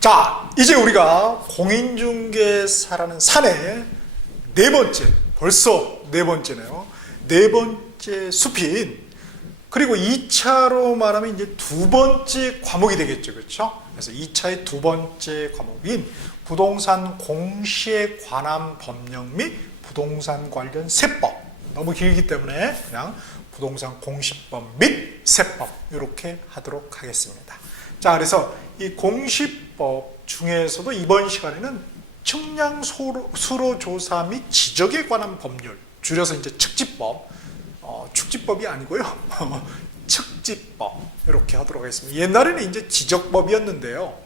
자, 이제 우리가 공인중개사라는 산의 네 번째, 벌써 네 번째네요. 네 번째 숲인, 그리고 2차로 말하면 이제 두 번째 과목이 되겠죠. 그렇죠? 그래서 2차의 두 번째 과목인 부동산 공시에 관한 법령 및 부동산 관련 세법. 너무 길기 때문에 그냥 부동산 공시법 및 세법 이렇게 하도록 하겠습니다. 자, 그래서 이 공시법 중에서도 이번 시간에는 측량 수로 조사 및 지적에 관한 법률, 줄여서 이제 측지법, 축지법이 아니고요. 측지법 이렇게 하도록 하겠습니다. 옛날에는 이제 지적법이었는데요.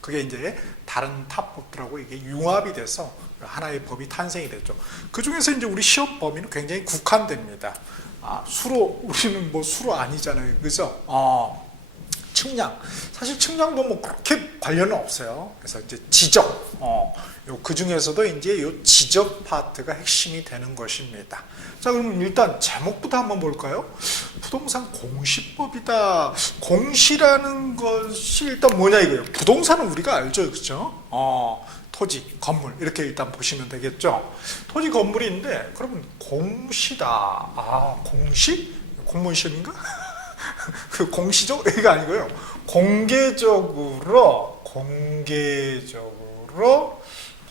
그게 이제 다른 타법들하고 이게 융합이 돼서 하나의 법이 탄생이 됐죠. 그 중에서 이제 우리 시험 범위는 굉장히 국한됩니다. 수로, 우리는 뭐 수로 아니잖아요. 그죠? 측량. 사실 측량도 뭐 그렇게 관련은 없어요. 그래서 이제 지적. 그 중에서도 이제 요 지적 파트가 핵심이 되는 것입니다. 자, 그럼 일단 제목부터 한번 볼까요? 부동산 공시법이다. 공시라는 것이 일단 뭐냐 이거예요. 부동산은 우리가 알죠. 그죠? 토지, 건물 이렇게 일단 보시면 되겠죠. 토지, 건물인데 그러면 공시다. 공시? 공무원 시험인가? 그 공시적? 이거 아니고요. 공개적으로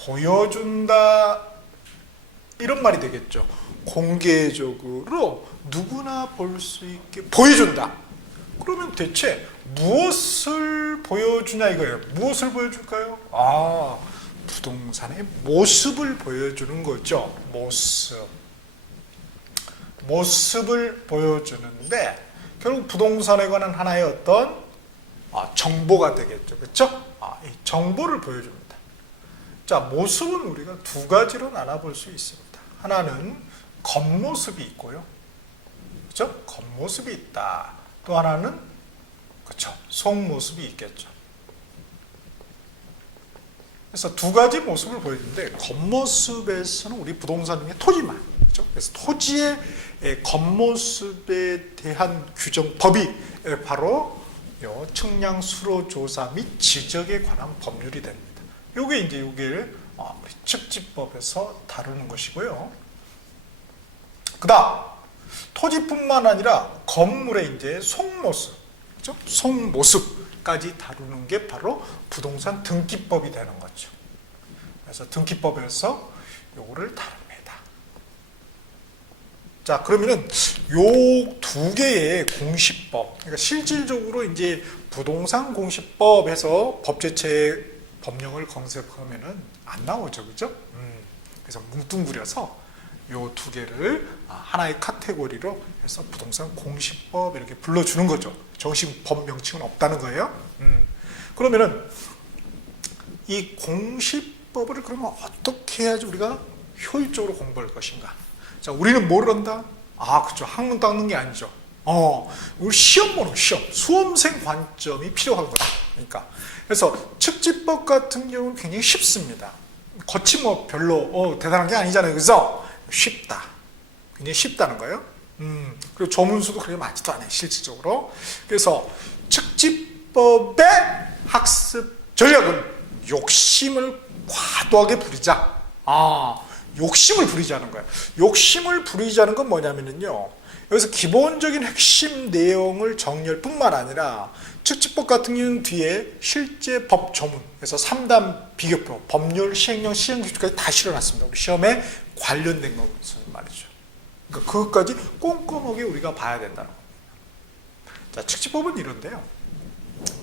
보여준다 이런 말이 되겠죠. 공개적으로 누구나 볼 수 있게 보여준다. 그러면 대체 무엇을 보여주냐 이거예요. 무엇을 보여줄까요? 부동산의 모습을 보여주는 거죠. 모습을 보여주는데 결국 부동산에 관한 하나의 어떤 정보가 되겠죠. 그렇죠? 이 정보를 보여줍니다. 자, 모습은 우리가 두 가지로 나눠볼 수 있습니다. 하나는 겉모습이 있고요. 그렇죠? 겉모습이 있다. 또 하나는 그렇죠. 속모습이 있겠죠. 그래서 두 가지 모습을 보여주는데 겉모습에서는 우리 부동산 중에 토지만, 그렇죠? 그래서 토지의 겉모습에 대한 규정법이 바로 요 측량 수로 조사 및 지적에 관한 법률이 됩니다. 요게 이제 요게 우리 측지법에서 다루는 것이고요. 그다음 토지뿐만 아니라 건물의 이제 속모습, 그렇죠? 속모습까지 다루는 게 바로 부동산 등기법이 되는 거죠. 그래서 등기법에서 요거를 다룹니다. 자, 그러면은 요 두 개의 공시법, 그러니까 실질적으로 이제 부동산 공시법에서 법제처의 법령을 검색하면은 안 나오죠, 그죠? 그래서 뭉뚱그려서 요 두 개를 하나의 카테고리로 해서 부동산 공시법 이렇게 불러주는 거죠. 정식 법 명칭은 없다는 거예요. 그러면은 이 공시법을 그러면 어떻게 해야지 우리가 효율적으로 공부할 것인가? 자, 우리는 뭘 한다? 그렇죠. 학문 닦는 게 아니죠. 우리 시험 보는 시험, 수험생 관점이 필요한 거다. 그러니까 그래서 측지법 같은 경우는 굉장히 쉽습니다. 겉이 뭐 별로 대단한 게 아니잖아요, 그죠? 쉽다. 굉장히 쉽다는 거예요. 그리고 조문수도 그렇게 많지도 않아요, 실질적으로. 그래서 측지법의 학습 전략은 욕심을 과도하게 부리자. 욕심을 부리자는 거예요. 욕심을 부리자는 건 뭐냐면요. 여기서 기본적인 핵심 내용을 정리할 뿐만 아니라 측지법 같은 경우는 뒤에 실제 법 조문, 그래서 3단 비교표, 법률, 시행령, 시행규칙까지 다 실어놨습니다. 우리 시험에 관련된 것은 말이죠. 그러니까 그것까지 꼼꼼하게 우리가 봐야 된다는 겁니다. 자, 측지법은 이런데요.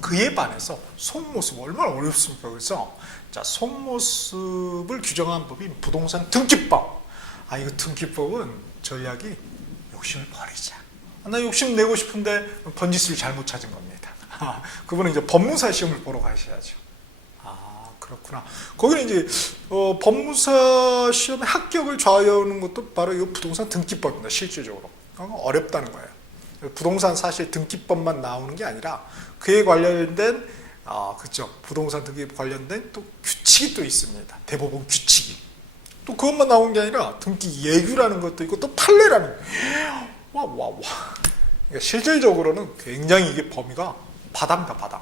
그에 반해서 속모습 얼마나 어렵습니까? 그래서 자, 속모습을 규정한 법이 부동산 등기법. 이거 등기법은 전략이 욕심을 버리자. 나 욕심 내고 싶은데 번지수를 잘못 찾은 겁니다. 그분은 이제 법무사 시험을 보러 가셔야죠. 그렇구나. 거기는 이제 법무사 시험의 합격을 좌우하는 것도 바로 이 부동산 등기법입니다. 실질적으로 어렵다는 거예요. 부동산 사실 등기법만 나오는 게 아니라 그에 관련된 그렇죠. 부동산 등기 관련된 또 규칙이 또 있습니다. 대법원 규칙이. 또 그것만 나온 게 아니라 등기 예규라는 것도 있고 또 판례라는 와. 그러니까 실질적으로는 굉장히 이게 범위가 바다입니다, 바다.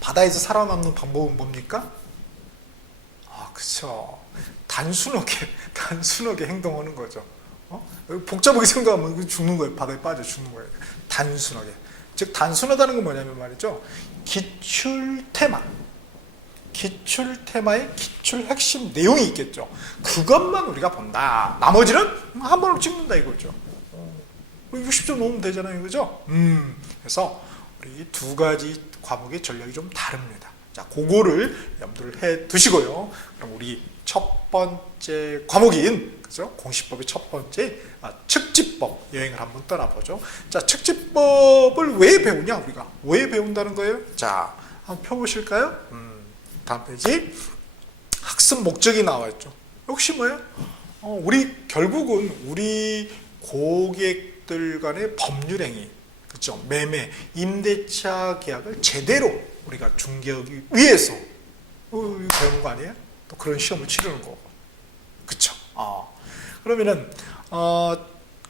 바다에서 살아남는 방법은 뭡니까? 아, 그쵸. 단순하게 행동하는 거죠. 복잡하게 생각하면 죽는 거예요. 바다에 빠져 죽는 거예요. 단순하게. 즉, 단순하다는 건 뭐냐면 말이죠. 기출 테마의 기출 핵심 내용이 있겠죠. 그것만 우리가 본다. 나머지는 한 번으로 찍는다 이거죠. 60점 넘으면 되잖아요. 그죠? 그래서 우리 두 가지 과목의 전략이 좀 다릅니다. 자, 그거를 염두를 해 두시고요. 그럼 우리 첫 번째 과목인, 그죠? 공시법의 첫 번째 측지법 여행을 한번 떠나보죠. 자, 측지법을 왜 배우냐, 우리가? 왜 배운다는 거예요? 자, 한번 펴보실까요? 다음 페이지. 학습 목적이 나와 있죠. 역시 뭐예요? 결국은 우리 고객들 간의 법률행위, 그렇죠? 매매, 임대차 계약을 제대로 우리가 중개하기 위해서 배우는 거 아니에요? 또 그런 시험을 치르는 거고, 그렇죠? 그러면은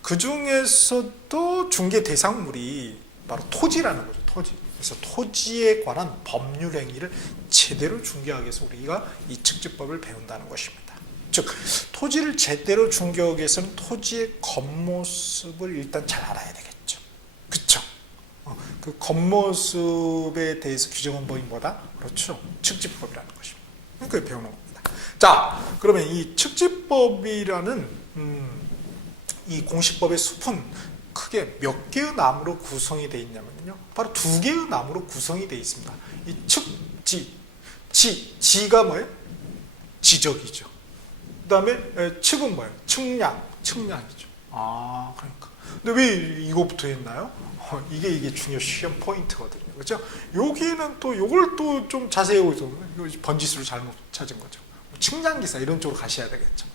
그 중에서도 중개 대상물이 바로 토지라는 거죠. 토지. 그래서 토지에 관한 법률 행위를 제대로 중개하기 위해서 우리가 이 측지법을 배운다는 것입니다. 즉, 토지를 제대로 중개하기 위해서는 토지의 겉모습을 일단 잘 알아야 되겠죠. 그렇죠? 그 겉모습에 대해서 규정한 법이 뭐다? 그렇죠. 측지법이라는 것입니다. 그걸 배우는 겁니다. 자, 그러면 이 측지법이라는 이 공시법의 숲은 크게 몇 개의 나무로 구성이 되어 있냐면요. 바로 두 개의 나무로 구성이 되어 있습니다. 이 지가 뭐예요? 지적이죠. 그 다음에 측은 뭐예요? 측량이죠. 그러니까. 근데 왜 이거 붙어 있나요? 이게 중요 시험 포인트거든요. 그렇죠? 여기는 또 요걸 또 좀 자세히 보면 번지수를 잘못 찾은 거죠. 측량기사 이런 쪽으로 가셔야 되겠죠.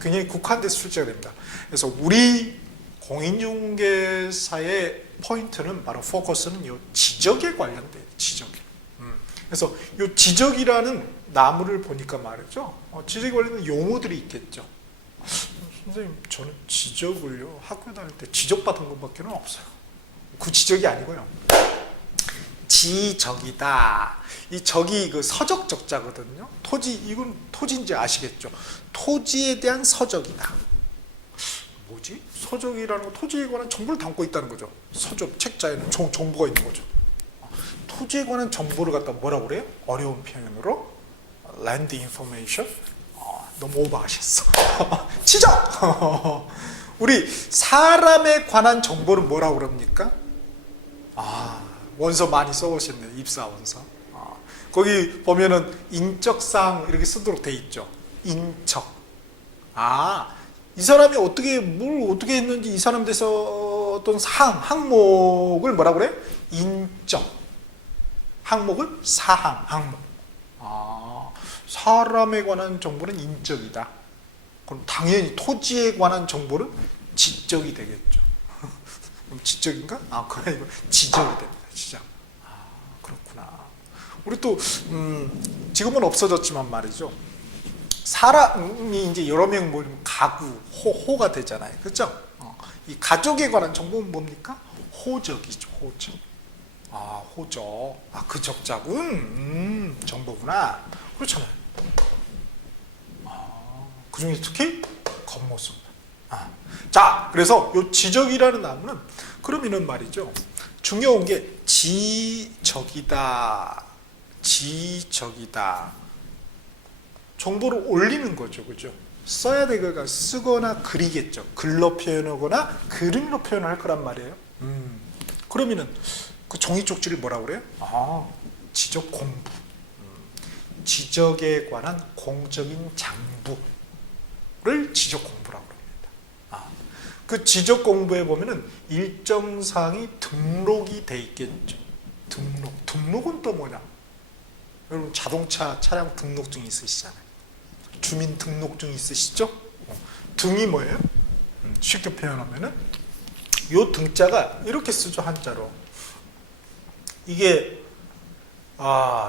굉장히 국한돼서 출제가 됩니다. 그래서 우리 공인중개사의 포인트는 바로 포커스는 요 지적에 관련돼요. 지적에. 그래서 요 지적이라는 나무를 보니까 말이죠. 지적에 관련된 용어들이 있겠죠. 선생님, 저는 지적을요, 학교 다닐 때 지적받은 것밖에 없어요. 그 지적이 아니고요. 지적이다. 이 적이 그 서적 적자거든요. 이건 토지인지 아시겠죠? 토지에 대한 서적이다. 뭐지? 서적이라는 건 토지에 관한 정보를 담고 있다는 거죠. 서적, 책자에는 정보가 있는 거죠. 토지에 관한 정보를 갖다 뭐라고 그래요? 어려운 표현으로 land information. 너무 오버하셨어. 지적! 우리 사람에 관한 정보는 뭐라고 그럽니까? 원서 많이 써오셨네요. 입사 원서. 거기 보면은 인적사항 이렇게 쓰도록 돼 있죠. 인적. 이 사람이 뭘 어떻게 했는지 이 사람에 대해서 어떤 항목을 뭐라고 그래? 인적. 항목을 항목. 사람에 관한 정보는 인적이다. 그럼 당연히 토지에 관한 정보는 지적이 되겠죠. 그럼 지적인가? 그게 아니고 지적이 됩니다. 지적. 그렇구나. 우리 또 지금은 없어졌지만 말이죠. 사람이 이제 여러 명 모이면 가구, 호가 되잖아요. 그렇죠? 이 가족에 관한 정보는 뭡니까? 호적이죠. 호적. 호적. 그 적자군. 정보구나. 그렇잖아요. 그 중에 특히 겉모습. 자, 그래서 이 지적이라는 나무는 그러면은 말이죠. 중요한 게 지적이다. 정보를 올리는 거죠. 그죠? 써야 되거나 쓰거나 그리겠죠. 글로 표현하거나 그림으로 표현을 할 거란 말이에요. 그러면은 그 종이 쪽지를 뭐라고 그래요? 지적 공부. 지적에 관한 공적인 장부를 지적 공부라고 합니다. 그 지적 공부에 보면은 일정 사항이 등록이 돼 있겠죠. 등록은 또 뭐냐? 여러분 자동차 차량 등록증 있으시잖아요. 주민 등록증 있으시죠? 등이 뭐예요? 쉽게 표현하면은 요 등자가 이렇게 쓰죠. 한자로. 이게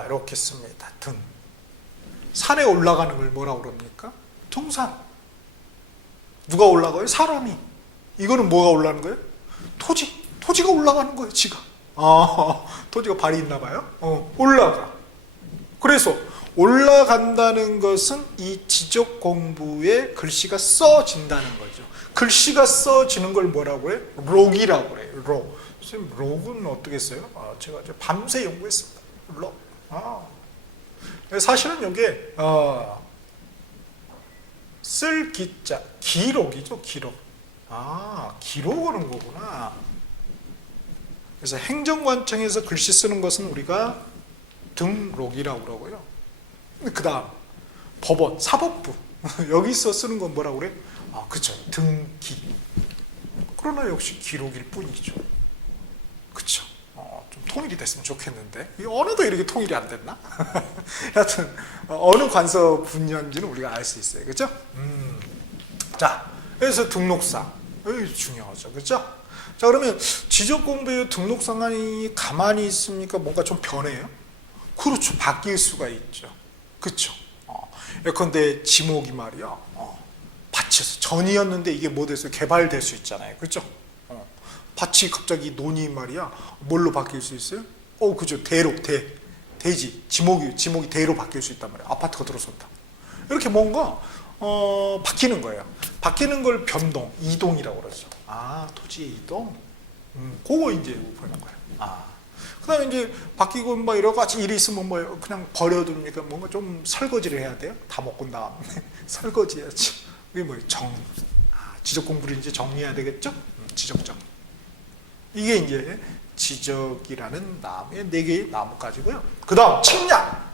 이렇게 씁니다. 등. 산에 올라가는 걸 뭐라고 그럽니까? 등산. 누가 올라가요? 사람이. 이거는 뭐가 올라가는 거예요? 토지가 올라가는 거예요. 지가. 토지가 발이 있나 봐요. 올라가. 그래서 올라간다는 것은 이 지적 공부에 글씨가 써진다는 거죠. 글씨가 써지는 걸 뭐라고 해요? 록이라고 그래요. 록. 선생님, 록은 어떻게 써요? 제가 밤새 연구했습니다. 록. 사실은 이게 쓸 기자, 기록이죠, 기록. 기록하는 거구나. 그래서 행정관청에서 글씨 쓰는 것은 우리가 등록이라고 그러고요. 그 다음 법원, 사법부 여기서 쓰는 건 뭐라고 그래? 그쵸, 등기. 그러나 역시 기록일 뿐이죠. 그쵸. 좀 통일이 됐으면 좋겠는데 이 언어도 이렇게 통일이 안 됐나? 하여튼 어느 관서 분야인지는 우리가 알 수 있어요. 그죠? 자, 그래서 등록상 여기 중요하죠. 그죠? 자, 그러면 지적 공부의 등록상이 가만히 있습니까? 뭔가 좀 변해요? 그렇죠. 바뀔 수가 있죠. 그쵸? 예컨대 지목이 말이야. 밭에서 전이었는데 이게 뭐 돼서 개발될 수 있잖아요. 그죠? 밭이 갑자기 논이 말이야. 뭘로 바뀔 수 있어요? 그죠. 대로, 대지. 지목이 대로 바뀔 수 있단 말이야. 아파트가 들어선다. 이렇게 뭔가, 바뀌는 거예요. 바뀌는 걸 변동, 이동이라고 그러죠. 토지의 이동? 그거 이제 보는 거예요. 그 다음에 이제 바뀌고 뭐 여러 가지 일이 있으면 뭐 그냥 버려둡니까? 뭔가 좀 설거지를 해야 돼요? 다 먹고 난 다음에. 설거지 해야지. 이게 뭐예요? 지적 공부를 이제 정리해야 되겠죠? 지적정. 이게 이제 지적이라는 나무의 4개의 나무가지고요. 그 다음 측량.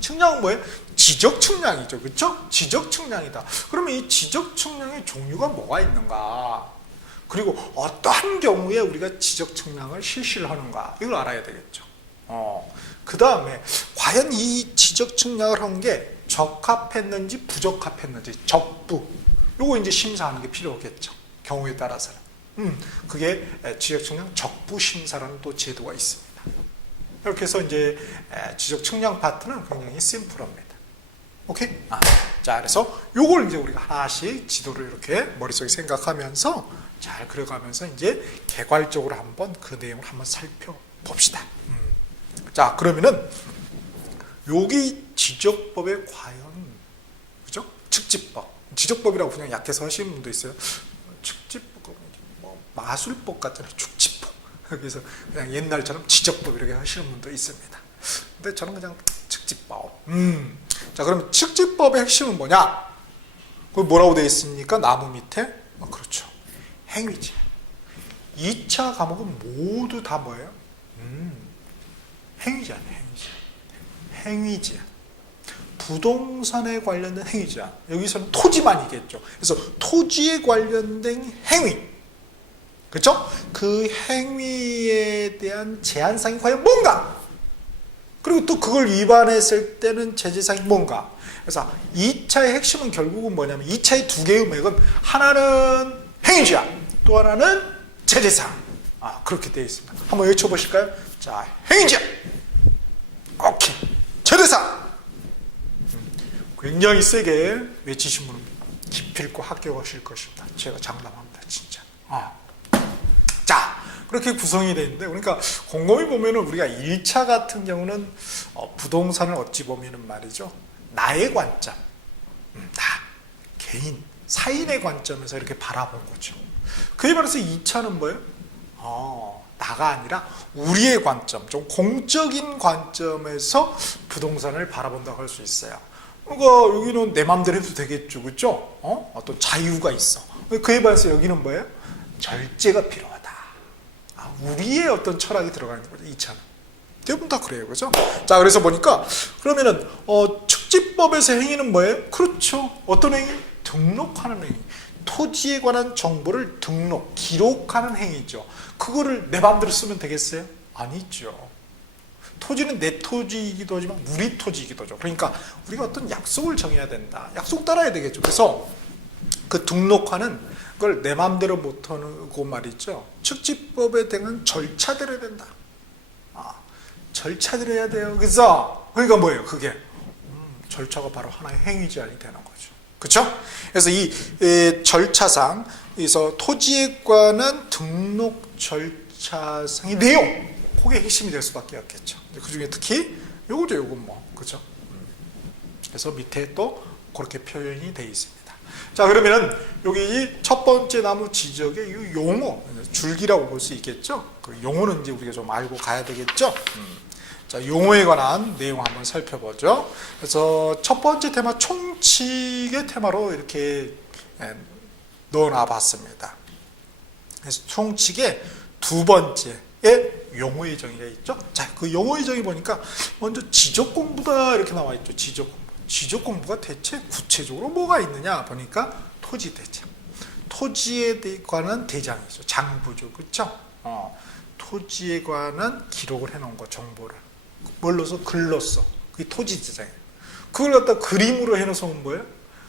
측량은 뭐예요? 지적 측량이죠. 그렇죠? 지적 측량이다. 그러면 이 지적 측량의 종류가 뭐가 있는가? 그리고 어떠한 경우에 우리가 지적 측량을 실시를 하는가? 이걸 알아야 되겠죠. 그 다음에 과연 이 지적 측량을 한 게 적합했는지 부적합했는지 적부. 요거 이제 심사하는 게 필요하겠죠. 경우에 따라서는. 그게 지적 측량 적부 심사라는 또 제도가 있습니다. 이렇게 해서 이제 지적 측량 파트는 굉장히 심플합니다. 오케이? 자, 그래서 요걸 이제 우리가 하나씩 지도를 이렇게 머릿속에 생각하면서 잘 그려가면서 이제 개괄적으로 한번 그 내용을 한번 살펴봅시다. 자, 그러면은 여기 지적법에 과연, 그죠? 측지법. 지적법이라고 그냥 약해서 하시는 분도 있어요. 측지법, 뭐 마술법 같잖아요. 축지법. 그래서 그냥 옛날처럼 지적법 이렇게 하시는 분도 있습니다. 근데 저는 그냥 측지법. 자, 그러면 측지법의 핵심은 뭐냐? 그 뭐라고 되어 있습니까? 나무 밑에? 그렇죠. 행위제. 2차 과목은 모두 다 뭐예요? 행위제야, 행위제. 행위제. 부동산에 관련된 행위제. 여기서는 토지만이겠죠. 그래서 토지에 관련된 행위. 그렇죠? 그 행위에 대한 제한사항이 과연 뭔가? 그리고 또 그걸 위반했을 때는 제재사항이 뭔가? 그래서 2차의 핵심은 결국은 뭐냐면 2차의 2개의 음액은 하나는 행위자, 또 하나는 제재사항. 그렇게 되어 있습니다. 한번 외쳐보실까요? 자, 행위자. 오케이. 제재사항. 굉장히 세게 외치신 분은 기필코 합격하실 것입니다. 제가 장담합니다. 진짜. 자, 그렇게 구성이 되어 있는데, 그러니까 곰곰이 보면은 우리가 1차 같은 경우는 부동산을 어찌 보면은 말이죠. 나의 관점, 나, 개인, 사인의 관점에서 이렇게 바라본 거죠. 그에 반해서 2차는 뭐예요? 나가 아니라 우리의 관점, 좀 공적인 관점에서 부동산을 바라본다고 할 수 있어요. 그러니까 여기는 내 마음대로 해도 되겠죠, 그렇죠? 어떤 자유가 있어. 그에 반해서 여기는 뭐예요? 절제가 필요하다. 우리의 어떤 철학이 들어가는 거죠, 2차는. 대부분 다 그래요, 그죠? 자, 그래서 보니까 그러면은 축지법에서 행위는 뭐예요? 그렇죠. 어떤 행위? 등록하는 행위. 토지에 관한 정보를 기록하는 행위죠. 그거를 내 마음대로 쓰면 되겠어요? 아니죠. 토지는 내 토지이기도 하지만 우리 토지이기도 하죠. 그러니까 우리가 어떤 약속을 정해야 된다. 약속 따라야 되겠죠. 그래서 그 등록하는 걸 내 마음대로 못하고 말이죠. 축지법에 대한 절차대로 해야 된다. 절차대로 해야 돼요. 그래서 그러니까 뭐예요? 그게 절차가 바로 하나의 행위제한이 되는 거죠. 그렇죠? 그래서 이 절차상, 그래서 토지에 관한 등록 절차상의 내용, 그게 핵심이 될 수밖에 없겠죠. 그 중에 특히 요거죠, 요건 뭐. 그죠? 그래서 밑에 또 그렇게 표현이 되어 있습니다. 자, 그러면은 여기 첫 번째 나무 지적의 이 용어, 줄기라고 볼 수 있겠죠? 그 용어는 이제 우리가 좀 알고 가야 되겠죠? 자, 용어에 관한 내용 한번 살펴보죠. 그래서 첫 번째 테마, 총칙의 테마로 이렇게 넣어놔 봤습니다. 그래서 총칙의 두 번째에 용어의 정의가 있죠. 자, 그 용어의 정의 보니까 먼저 지적 공부다 이렇게 나와 있죠. 지적 공부. 지적 공부가 대체 구체적으로 뭐가 있느냐 보니까 토지 대장. 토지에 관한 대장이죠. 장부죠. 그렇죠? 토지에 관한 기록을 해놓은 거, 정보를. 뭘로서? 글로써. 그게 토지 대장이에요. 그걸 갖다 그림으로 해놓아서 온 거예요.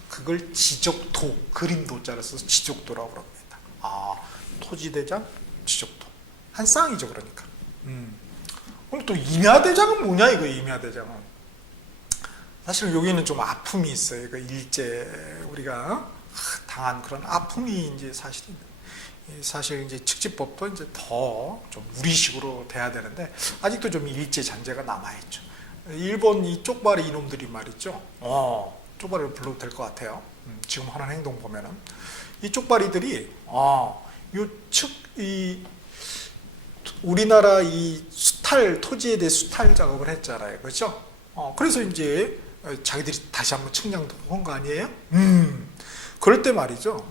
그걸 지적도, 그림도자를 써서 지적도라고 합니다. 토지 대장, 지적도. 한 쌍이죠, 그러니까. 그럼 또 임야대장은 뭐냐, 이거 임야대장은. 사실 여기는 좀 아픔이 있어요. 그 일제 우리가 당한 그런 아픔이 이제 사실 이제 측지법도 이제 더 좀 우리식으로 돼야 되는데 아직도 좀 일제 잔재가 남아있죠. 일본 이 쪽발이 이놈들이 말이죠. 쪽발이를 불러도 될 것 같아요. 지금 하는 행동 보면은 이 쪽발이들이 우리나라 이 수탈 토지에 대해 수탈 작업을 했잖아요, 그렇죠? 그래서 이제 자기들이 다시 한번 측량도 한 거 아니에요? 그럴 때 말이죠.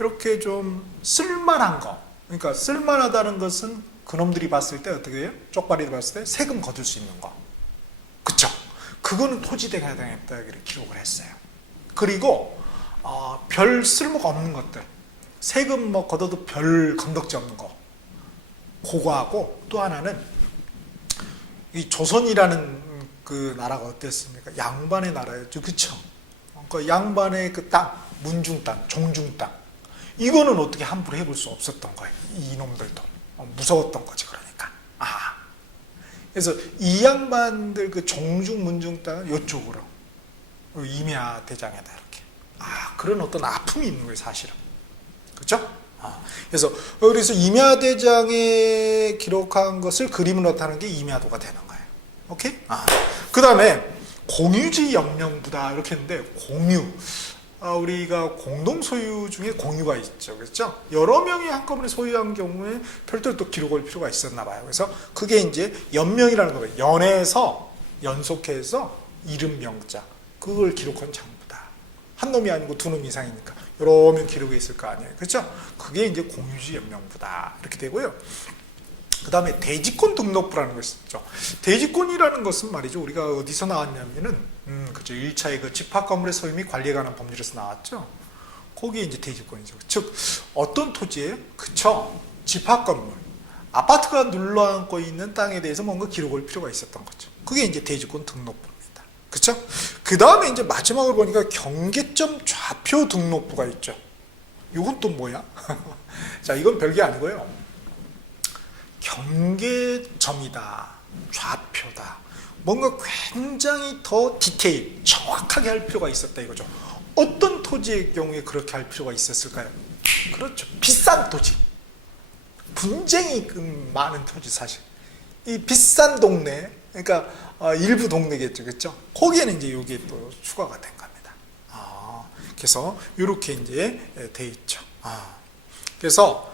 이렇게 좀 쓸만한 거, 그러니까 쓸만하다는 것은 그놈들이 봤을 때 어떻게 해요? 쪽발이를 봤을 때 세금 거둘 수 있는 거, 그쵸? 그거는 토지대가 해당했다 이렇게 기록을 했어요. 그리고 별 쓸모가 없는 것들, 세금 뭐 걷어도 별 건덕지 없는 거, 그거하고 또 하나는 이 조선이라는 그 나라가 어땠습니까? 양반의 나라였죠, 그쵸? 그 양반의 그 땅, 문중 땅, 종중 땅, 이거는 어떻게 함부로 해볼 수 없었던 거예요. 이놈들도 무서웠던 거지, 그러니까. 그래서 이 양반들 그 종중, 문중 땅은 이쪽으로 임야 대장에다 이렇게. 그런 어떤 아픔이 있는 거예요, 사실은. 그렇죠? 그래서 임야 대장에 기록한 것을 그림으로 나타내는 게 임야도가 되는 거예요. 오케이? 그 다음에 공유지 영명부다 이렇게 했는데 공유. 우리가 공동 소유 중에 공유가 있죠. 그렇죠? 여러 명이 한꺼번에 소유한 경우에 별도로 또 기록할 필요가 있었나 봐요. 그래서 그게 이제 연명이라는 거예요. 연에서 연속해서 이름 명자. 그걸 기록한 장부다. 한 놈이 아니고 두 놈 이상이니까 여러 명 기록이 있을 거 아니에요. 그렇죠? 그게 이제 공유지 연명부다. 이렇게 되고요. 그 다음에 대지권 등록부라는 것이 있죠. 대지권이라는 것은 말이죠. 우리가 어디서 나왔냐면은, 그죠. 1차의 그 집합건물의 소유 및 관리에 관한 법률에서 나왔죠. 거기에 이제 대지권이죠. 즉, 어떤 토지에, 그쵸. 집합건물, 아파트가 눌러앉고 있는 땅에 대해서 뭔가 기록할 필요가 있었던 거죠. 그게 이제 대지권 등록부입니다. 그쵸? 그 다음에 이제 마지막으로 보니까 경계점 좌표 등록부가 있죠. 이건 또 뭐야? 자, 이건 별게 아니고요. 경계점이다, 좌표다, 뭔가 굉장히 더 디테일, 정확하게 할 필요가 있었다 이거죠. 어떤 토지의 경우에 그렇게 할 필요가 있었을까요? 그렇죠. 비싼 토지, 분쟁이 많은 토지, 사실 이 비싼 동네, 그러니까 일부 동네겠죠, 그렇죠? 거기에는 이제 이게 또 추가가 된 겁니다. 그래서 이렇게 이제 돼 있죠. 그래서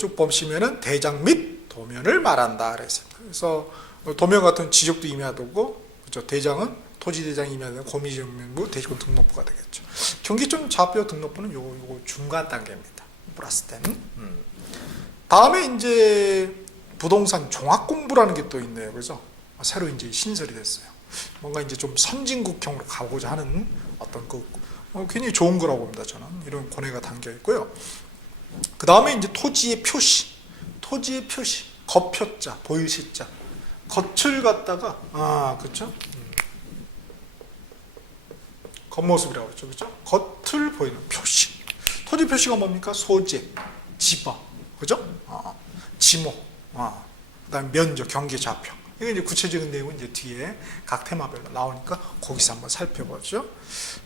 쭉 보시면은 대장 및 도면을 말한다 그랬습니다. 그래서 도면 같은 지적도 임야도고, 그렇죠? 대장은 토지대장 임야도, 고미지명부, 대지권 등록부가 되겠죠. 경계점 좌표 등록부는 요거 중간 단계입니다. 플러스 때는. 다음에 이제 부동산 종합공부라는 게 또 있네요. 그래서 새로 이제 신설이 됐어요. 뭔가 이제 좀 선진국형으로 가고자 하는 어떤 굉장히 좋은 거라고 봅니다. 저는 이런 권해가 담겨 있고요. 그 다음에 이제 토지의 표시. 토지의 표시, 겉표자, 보일시자, 겉을 갖다가 그렇죠? 겉모습이라고 그러죠, 그렇죠? 겉을 보이는 표시. 토지 표시가 뭡니까? 소재, 지버, 그죠? 지모, 그다음 면적, 경계, 좌표. 이게 이제 구체적인 내용은 이제 뒤에 각 테마별로 나오니까 거기서 한번 살펴보죠.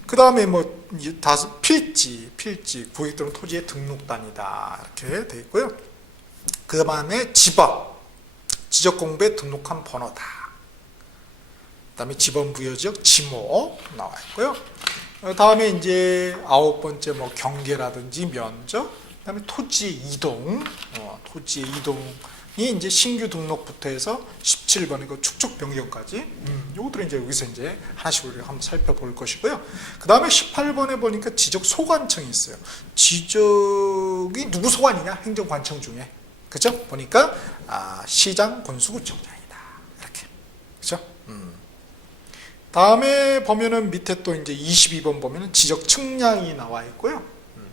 그 다음에 뭐 이제 필지, 고객 또는 토지의 등록단이다 이렇게 돼 있고요. 그 다음에 지적 공부에 등록한 번호다. 그다음에 지번부여지역 지목 나와 있고요. 다음에 이제 9번째 뭐 경계라든지 면적, 그다음에 토지 이동, 토지의 이동이 이제 신규 등록부터 해서 17번 이거 축적 변경까지. 요것들은 이제 여기서 이제 하나씩 우리가 한번 살펴볼 것이고요. 그다음에 18번에 보니까 지적 소관청이 있어요. 지적이 누구 소관이냐? 행정관청 중에. 그죠? 보니까 시장, 군수구청장이다. 이렇게. 그죠? 다음에 보면은 밑에 또 이제 22번 보면은 지적 측량이 나와 있고요.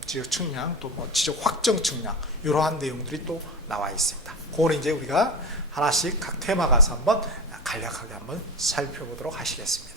지적 측량, 또 뭐 지적 확정 측량, 이러한 내용들이 또 나와 있습니다. 그거는 이제 우리가 하나씩 각 테마 가서 한번 간략하게 한번 살펴보도록 하시겠습니다.